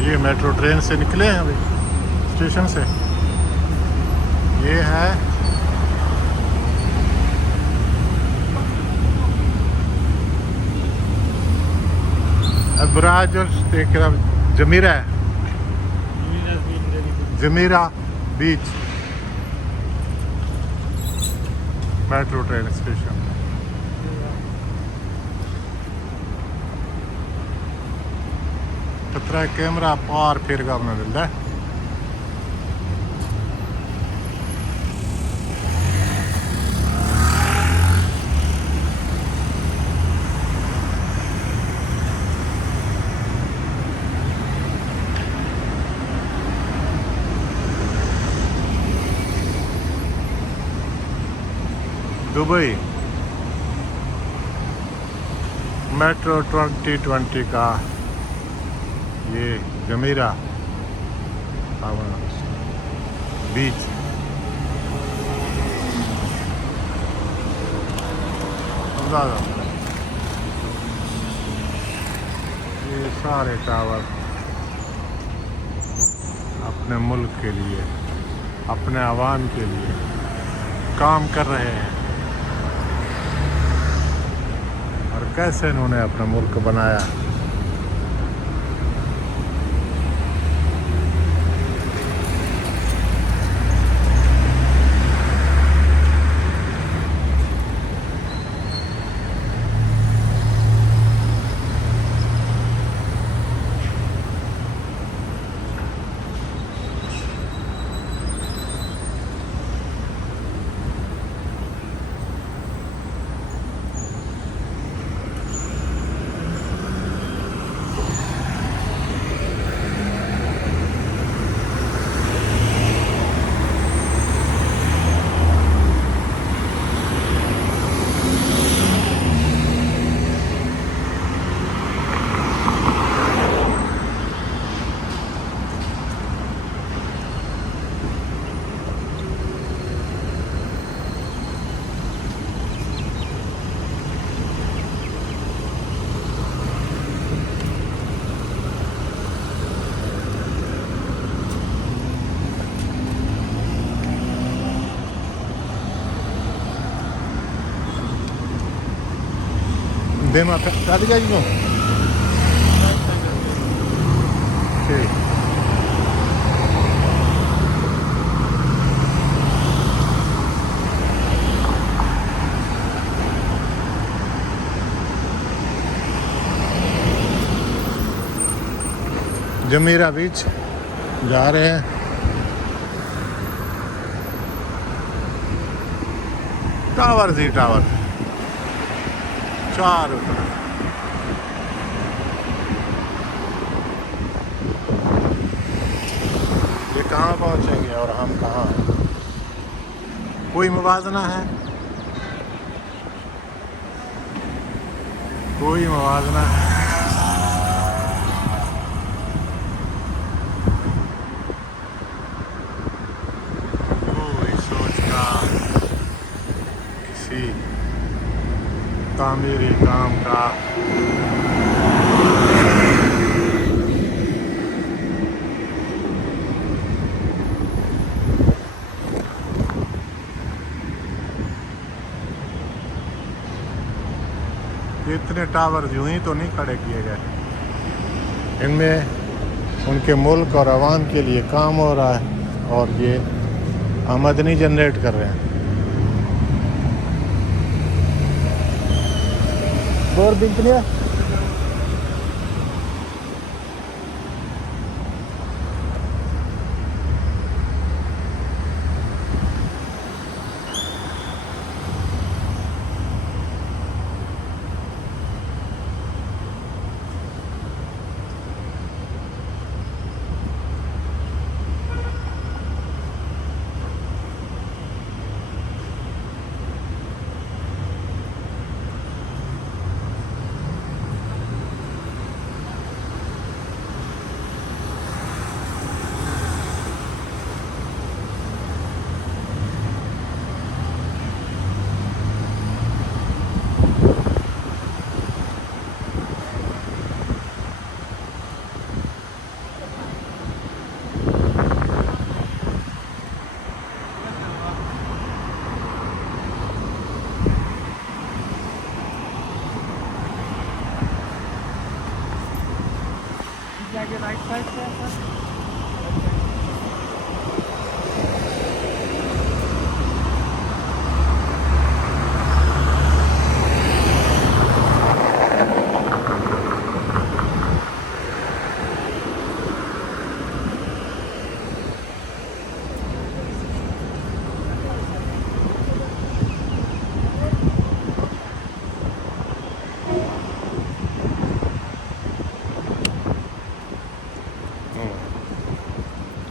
ये metro train से निकले हैं अभी स्टेशन से। ये है अबराज और देख रहा जमीरा है, जमीरा बीच मेट्रो ट्रेन स्टेशन। खतरा कैमरा पार फिर का अपना मिलता है। दुबई मेट्रो 2020 का ये जमीरा बीच। ये सारे टावर अपने मुल्क के लिए, अपने आवाम के लिए काम कर रहे हैं। और कैसे इन्होंने अपना मुल्क बनाया। Dema hadi gel gidelim. Şey. जमीरा बीच जा रहे हैं। टावर जी टावर चारों तरफ। ये कहाँ पहुँचेंगे और हम कहाँ हैं? कोई मुवाजना है? कोई मुवाजना है? कोई सोच का किसी तामीरी काम का इतने टावर यूं ही तो नहीं खड़े किए गए। इनमें उनके मुल्क और आवाम के लिए काम हो रहा है और ये आमदनी जनरेट कर रहे हैं। और बिकने जाके राइट साइड से है सर।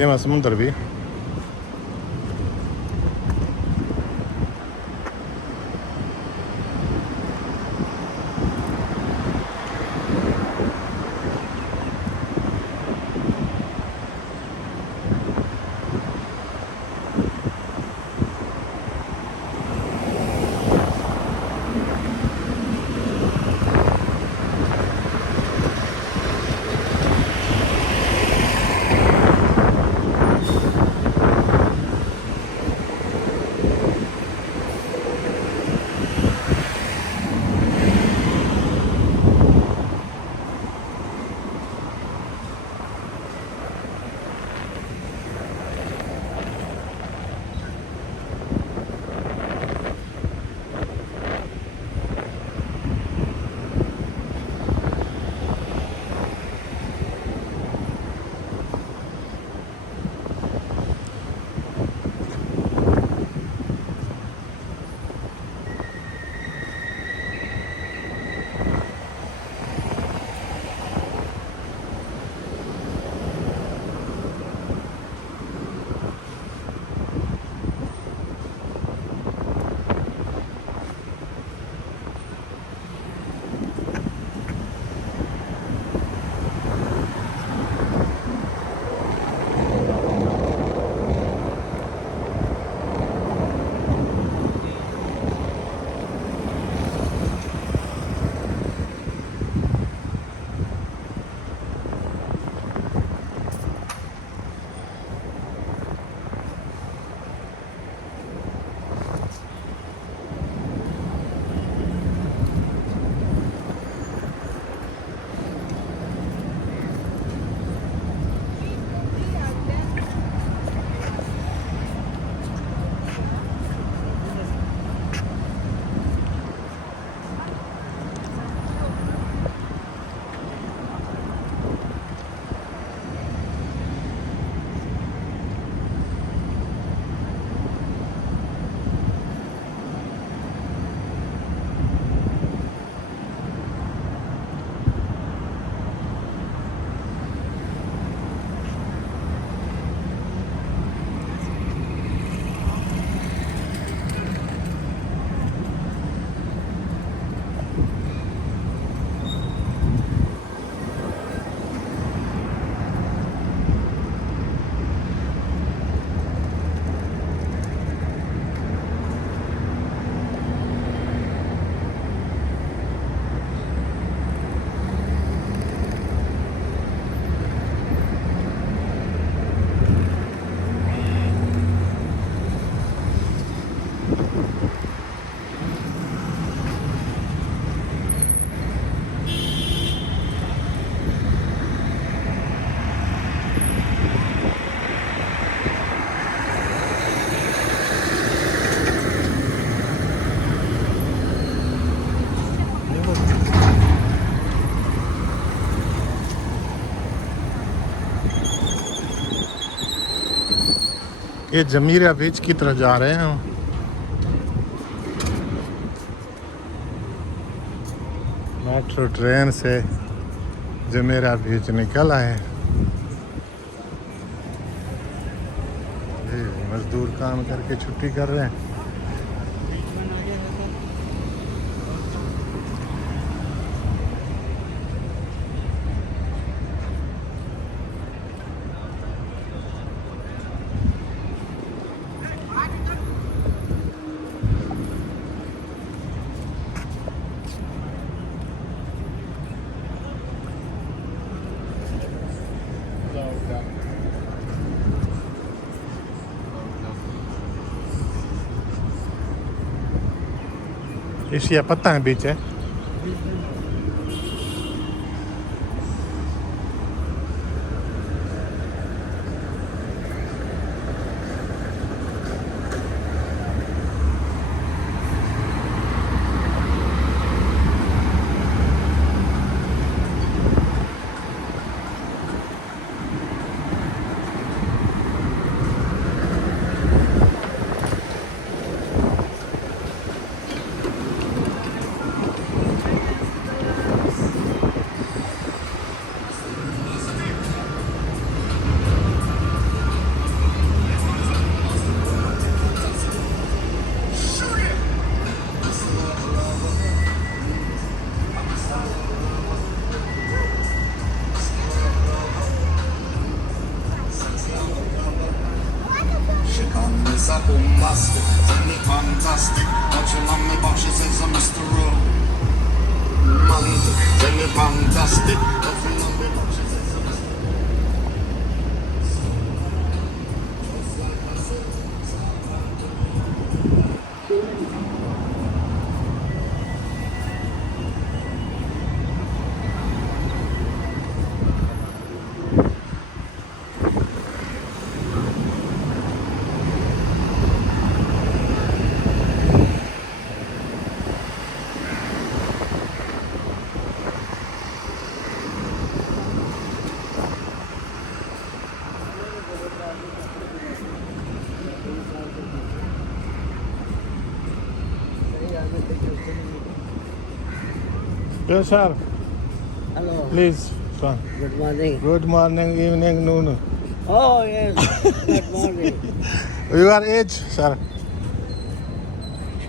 ये मैं समुंदर भी ये जमीरा बीच की तरफ जा रहे हैं हम। मेट्रो ट्रेन से जमीरा बीच निकल आए। ये मजदूर काम करके छुट्टी कर रहे हैं। एशिया पता है बीच है। bombastic, send me fantastic. Watching on me box, she says I'm Mr. Romantic, send me fantastic. Watching on me box, she says I'm Mr. Yes, sir. Hello. Please, sir. Good morning. Good morning, evening, noon. Oh yes. Good morning. Your age, sir?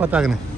पता नहीं